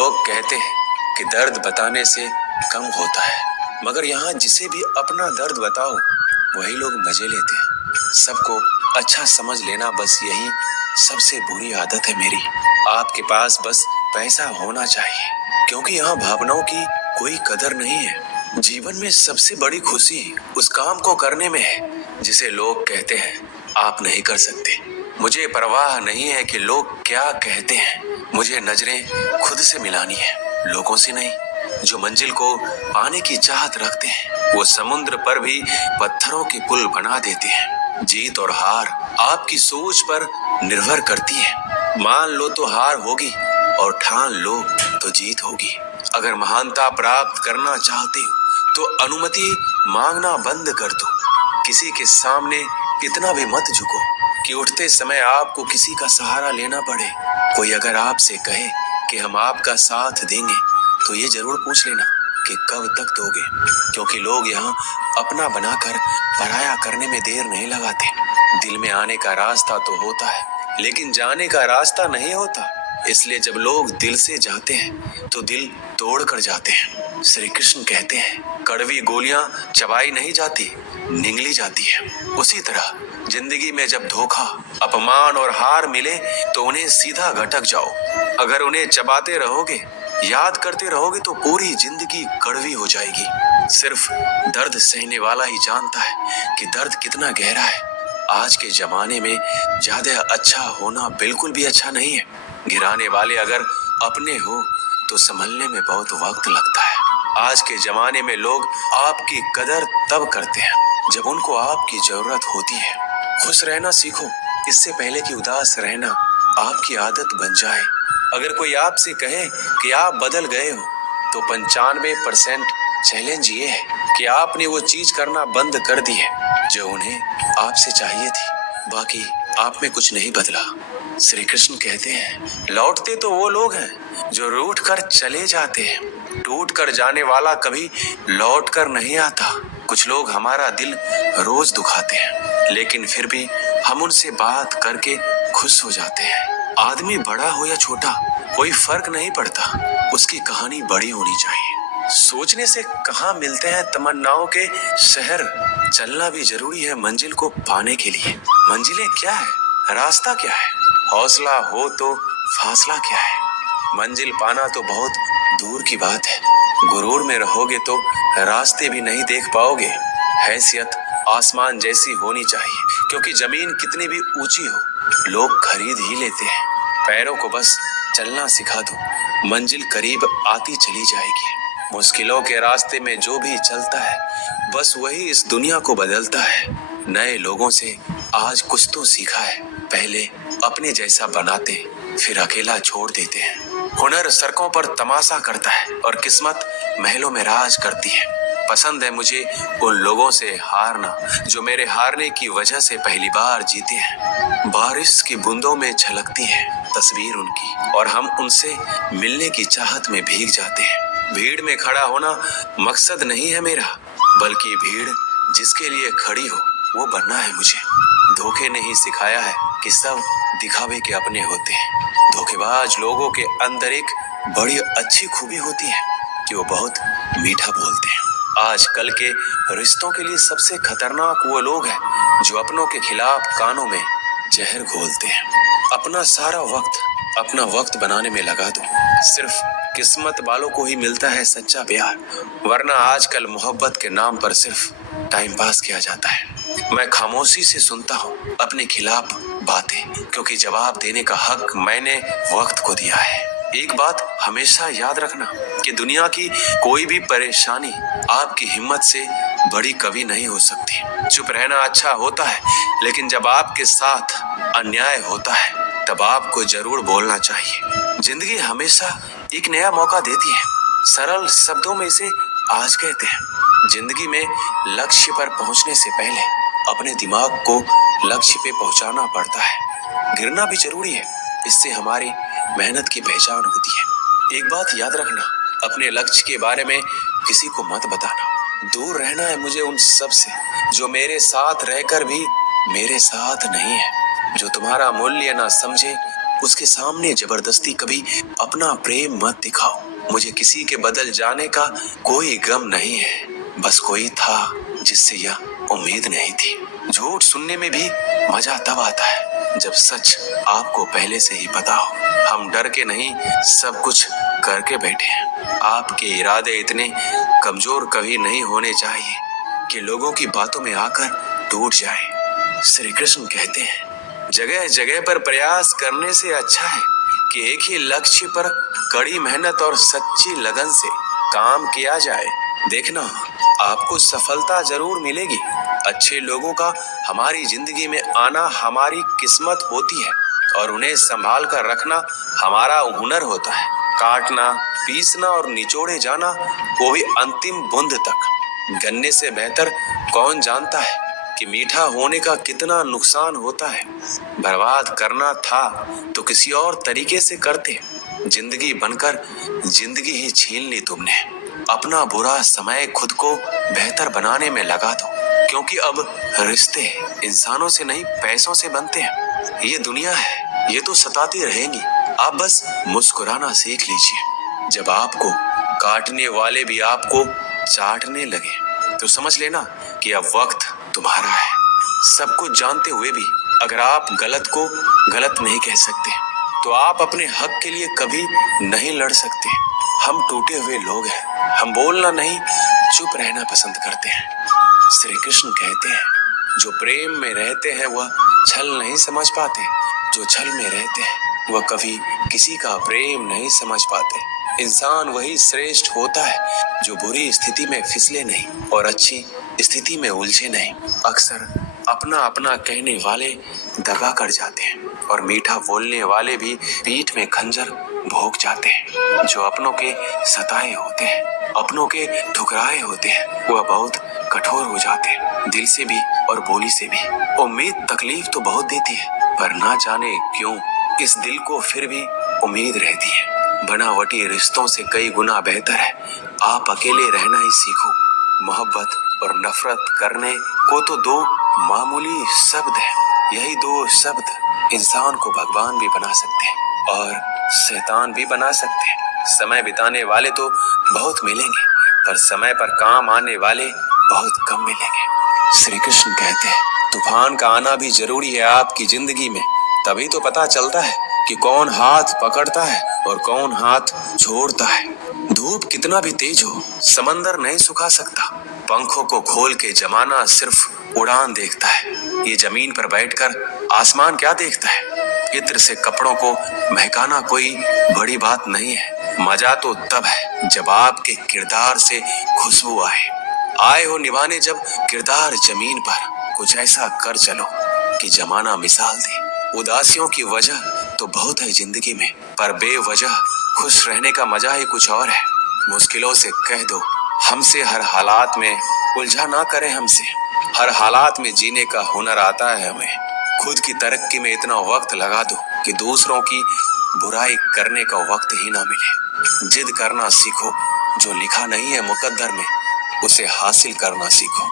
लोग कहते हैं कि दर्द बताने से कम होता है, मगर यहाँ जिसे भी अपना दर्द बताओ वही लोग मजे लेते हैं। सबको अच्छा समझ लेना बस यही सबसे बुरी आदत है मेरी। आपके पास बस पैसा होना चाहिए, क्योंकि यहाँ भावनाओं की कोई कदर नहीं है। जीवन में सबसे बड़ी खुशी उस काम को करने में है जिसे लोग कहते हैं आप नहीं कर सकते। मुझे परवाह नहीं है कि लोग क्या कहते हैं, मुझे नजरें खुद से मिलानी है, लोगों से नहीं। जो मंजिल को पाने की चाहत रखते हैं वो समुद्र पर भी पत्थरों के पुल बना देते हैं। जीत और हार आपकी सोच पर निर्भर करती है। मान लो तो हार होगी और ठान लो तो जीत होगी। अगर महानता प्राप्त करना चाहते हो तो अनुमति मांगना बंद कर दो। किसी के सामने इतना भी मत झुको कि उठते समय आपको किसी का सहारा लेना पड़े। कोई अगर आपसे कहे कि हम आपका साथ देंगे तो ये जरूर पूछ लेना कि कब तक दोगे, क्योंकि लोग यहाँ अपना बनाकर पराया करने में देर नहीं लगाते। दिल में आने का रास्ता तो होता है, लेकिन जाने का रास्ता नहीं होता। इसलिए जब लोग दिल से जाते हैं तो दिल तोड़ कर जाते हैं। श्री कृष्ण कहते हैं कड़वी गोलियां चबाई नहीं जाती, निगली जाती है। उसी तरह जिंदगी में जब धोखा, अपमान और हार मिले तो उन्हें सीधा घटक जाओ। अगर उन्हें चबाते रहोगे, याद करते रहोगे तो पूरी जिंदगी कड़वी हो जाएगी। सिर्फ दर्द सहने वाला ही जानता है कि दर्द कितना गहरा है। आज के जमाने में ज्यादा अच्छा होना बिल्कुल भी अच्छा नहीं है। गिराने वाले अगर अपने हो तो संभलने में बहुत वक्त लगता है। आज के जमाने में लोग आपकी कदर तब करते हैं जब उनको आपकी जरूरत होती है। खुश रहना सीखो, इससे पहले कि उदास रहना आपकी आदत बन जाए। अगर कोई आपसे कहे कि आप बदल गए हो तो 95% चैलेंज ये है कि आपने वो चीज करना बंद कर दी है जो उन्हें आपसे चाहिए थी। बाकी आप में कुछ नहीं बदला। श्री कृष्ण कहते हैं लौटते तो वो लोग हैं जो रूठ कर चले जाते हैं। टूट कर जाने वाला कभी लौट कर नहीं आता। कुछ लोग हमारा दिल रोज दुखाते हैं, लेकिन फिर भी हम उनसे बात करके खुश हो जाते हैं। आदमी बड़ा हो या छोटा कोई फर्क नहीं पड़ता, उसकी कहानी बड़ी होनी चाहिए। सोचने से कहाँ मिलते हैं तमन्नाओं के शहर। चलना भी जरूरी है मंजिल को पाने के लिए। मंजिलें क्या है, रास्ता क्या है, हौसला हो तो फासला क्या है। मंजिल पाना तो बहुत दूर की बात है। गुरूर में रहोगे तो रास्ते भी नहीं देख पाओगे। हैसियत आसमान जैसी होनी चाहिए, क्योंकि जमीन कितनी भी ऊंची हो लोग खरीद ही लेते हैं। पैरों को बस चलना सिखा दो, मंजिल करीब आती चली जाएगी। मुश्किलों के रास्ते में जो भी चलता है बस वही इस दुनिया को बदलता है। नए लोगों से आज कुछ तो सीखा है। पहले अपने जैसा बनाते फिर अकेला छोड़ देते हैं। हुनर सड़कों पर तमाशा करता है और किस्मत महलों में राज करती है। पसंद है मुझे उन लोगों से हारना जो मेरे हारने की वजह से पहली बार जीते हैं। बारिश की बूंदों में झलकती है तस्वीर उनकी और हम उनसे मिलने की चाहत में भीग जाते हैं। भीड़ में खड़ा होना मकसद नहीं है मेरा, बल्कि भीड़ जिसके लिए खड़ी हो वो बनना है मुझे। धोखे ने ही सिखाया है कि सब दिखावे के अपने होते हैं। धोखेबाज लोगों के अंदर एक बड़ी अच्छी खूबी होती है कि वो बहुत मीठा बोलते हैं। आजकल के रिश्तों के लिए सबसे खतरनाक वो लोग हैं जो अपनों के खिलाफ कानों में जहर घोलते हैं। अपना सारा वक्त अपना वक्त बनाने में लगा दो। सिर्फ किस्मत वालों को ही मिलता है सच्चा प्यार, वरना आजकल मोहब्बत के नाम पर सिर्फ टाइम पास किया जाता है। मैं खामोशी से सुनता हूँ अपने खिलाफ बातें, क्योंकि जवाब देने का हक मैंने वक्त को दिया है। एक बात हमेशा याद रखना कि दुनिया की कोई भी परेशानी आपकी हिम्मत से बड़ी कभी नहीं हो सकती। चुप रहना अच्छा होता है, लेकिन जब आपके साथ अन्याय होता है तब आपको जरूर बोलना चाहिए। जिंदगी हमेशा एक नया मौका देती है। सरल शब्दों में इसे आज कहते हैं। जिंदगी में लक्ष्य पर पहुंचने से पहले अपने दिमाग को लक्ष्य पे पहुंचाना पड़ता है। गिरना भी जरूरी है, इससे हमारी मेहनत की पहचान होती है। एक बात याद रखना, अपने लक्ष्य के बारे में किसी को मत बताना। दूर रहना है मुझे उन सब से जो मेरे साथ रहकर भी मेरे साथ नहीं है, जो तुम्हारा मूल्य ना समझे उसके सामने जबरदस्ती कभी अपना प्रेम मत दिखाओ। मुझे किसी के बदल जाने का कोई गम नहीं है, बस कोई था जिससे यह उम्मीद नहीं थी। झूठ सुनने में भी मजा तब आता है जब सच आपको पहले से ही पता हो। हम डर के नहीं, सब कुछ करके बैठे हैं। आपके इरादे इतने कमजोर कभी नहीं होने चाहिए कि लोगों की बातों में आकर टूट जाए। श्री कृष्ण कहते हैं, जगह जगह पर प्रयास करने से अच्छा है कि एक ही लक्ष्य पर कड़ी मेहनत और सच्ची लगन से काम किया जाए। देखना, आपको सफलता जरूर मिलेगी। अच्छे लोगों का हमारी जिंदगी में आना हमारी किस्मत होती है और उन्हें संभाल कर रखना हमारा हुनर होता है। काटना, पीसना और निचोड़े जाना, वो भी अंतिम बूंद तक। गन्ने से बेहतर कौन जानता है कि मीठा होने का कितना नुकसान होता है। बर्बाद करना था तो किसी और तरीके से करते। जिंदगी बनकर जिंदगी ही छीन ली तुमने। अपना बुरा समय खुद को बेहतर बनाने में लगा दो, क्योंकि अब रिश्ते इंसानों से नहीं पैसों से बनते हैं। ये दुनिया है, ये तो सताती रहेंगी। आप बस मुस्कुराना सीख लीजिए। जब आपको काटने वाले भी आपको चाटने लगे तो समझ लेना कि अब वक्त तुम्हारा है। सब कुछ जानते हुए भी अगर आप गलत को गलत नहीं कह सकते तो आप अपने हक के लिए कभी नहीं लड़ सकते। हम टूटे हुए लोग हैं, हम बोलना नहीं, चुप रहना पसंद करते हैं। श्री कृष्ण कहते हैं, जो प्रेम में रहते हैं वह छल नहीं समझ पाते, जो छल में रहते हैं वह कभी किसी का प्रेम नहीं समझ पाते। इंसान वही श्रेष्ठ होता है जो बुरी स्थिति में फिसले नहीं और अच्छी स्थिति में उलझे नहीं। अक्सर अपना अपना कहने वाले दगा कर जाते हैं और मीठा बोलने वाले भी पीठ में खंजर भोंक जाते हैं। जो अपनों के सताए होते हैं, अपनों के ठुकराए होते हैं, वह बहुत कठोर हो जाते हैं, दिल से भी और बोली से भी। उम्मीद तकलीफ तो बहुत देती है, पर ना जाने क्यों इस दिल को फिर भी उम्मीद रहती है। बनावटी रिश्तों से कई गुना बेहतर है आप अकेले रहना ही सीखो। मोहब्बत और नफरत करने को तो दो मामूली शब्द है। यही दो शब्द इंसान को भगवान भी बना सकते हैं और शैतान भी बना सकते हैं। समय बिताने वाले तो बहुत मिलेंगे, पर समय पर काम आने वाले बहुत कम मिलेंगे। श्री कृष्ण कहते हैं, तूफान का आना भी जरूरी है आपकी जिंदगी में। तभी तो पता चलता है कि कौन हाथ पकड़ता है और कौन हाथ छोड़ता है। धूप कितना भी तेज हो, समंदर नहीं सुखा सकता। पंखों को खोल के जमाना सिर्फ उड़ान देखता है। ये जमीन पर बैठकर आसमान क्या देखता है। इत्र से कपड़ों को महकाना कोई बड़ी बात नहीं है। मजा तो तब है जब आपके किरदार से खुशबू आए हो निभाने। जब किरदार जमीन पर कुछ ऐसा कर चलो कि जमाना मिसाल दे। उदासियों की वजह तो बहुत है जिंदगी में, पर बेवजह खुश रहने का मजा ही कुछ और है। मुश्किलों से कह दो हमसे, हर हालात में उलझा ना करें हमसे। हर हालात में जीने का हुनर आता है हमें। खुद की तरक्की में इतना वक्त लगा दो कि दूसरों की बुराई करने का वक्त ही ना मिले। जिद करना सीखो, जो लिखा नहीं है मुकद्दर में उसे हासिल करना सीखो।